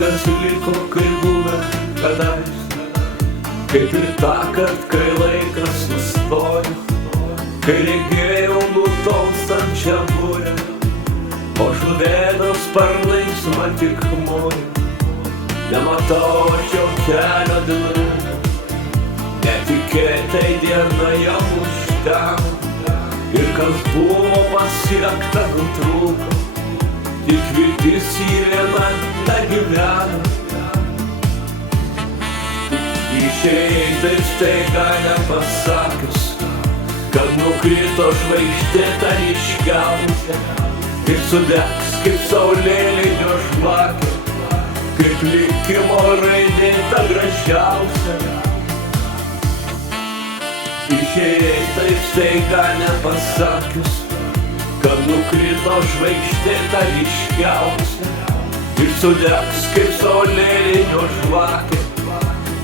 Viskas liko kaip buvę kadais, kaip ir tąkart, kai laikas nustojo, kai regėjau nutolstančią burę, o žuvėdos sparnais man tik mojo. Nematau aš jau kelio durų, netikėtai diena jau užtemo, ir kas buvo pasiekta nutrūko, tik viltis į vieną negyvena. Išėjai taip staiga nepasakius, kad nukrito žvaigždė ta ryškiausia ir sudegs kaip saulėlydžio žvakė, kaip likimo raidė ta gražiausia. Išėjai taip staiga nepasakius, kad nukrito žvaigždė ta ryškiausia ir sudegs kaip saulėlydžio žvakė,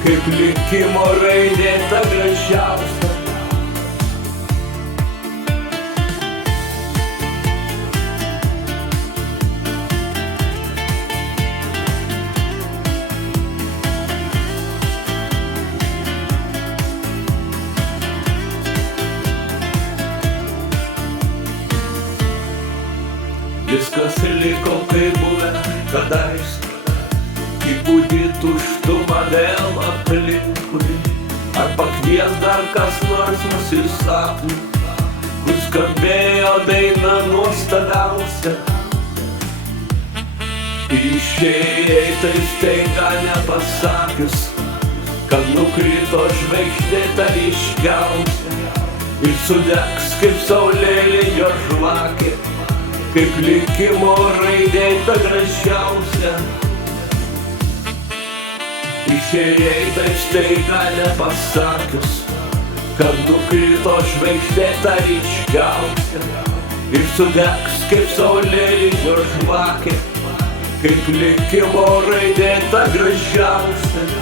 kaip likimo raidė ta gražiausia. Viskas liko kaip buvę kadais, įbūdį tuštumą vėl aplinkui, ar pakvies dar kas nors mus į sapną, kur skambėjo daina nuostabiausia. Išėjai taip staiga nepasakius, kad nukrito žvaigždė ta ryškiausia ir sudegs kaip saulėlydžio žvakė, kaip likimo raidė ta gražiausia. Išėjai taip staiga nepasakius, kad nukrito žvaigždė ta ryškiausia ir sudegs kaip saulėlydžio žvakė, kaip likimo raidė ta gražiausia.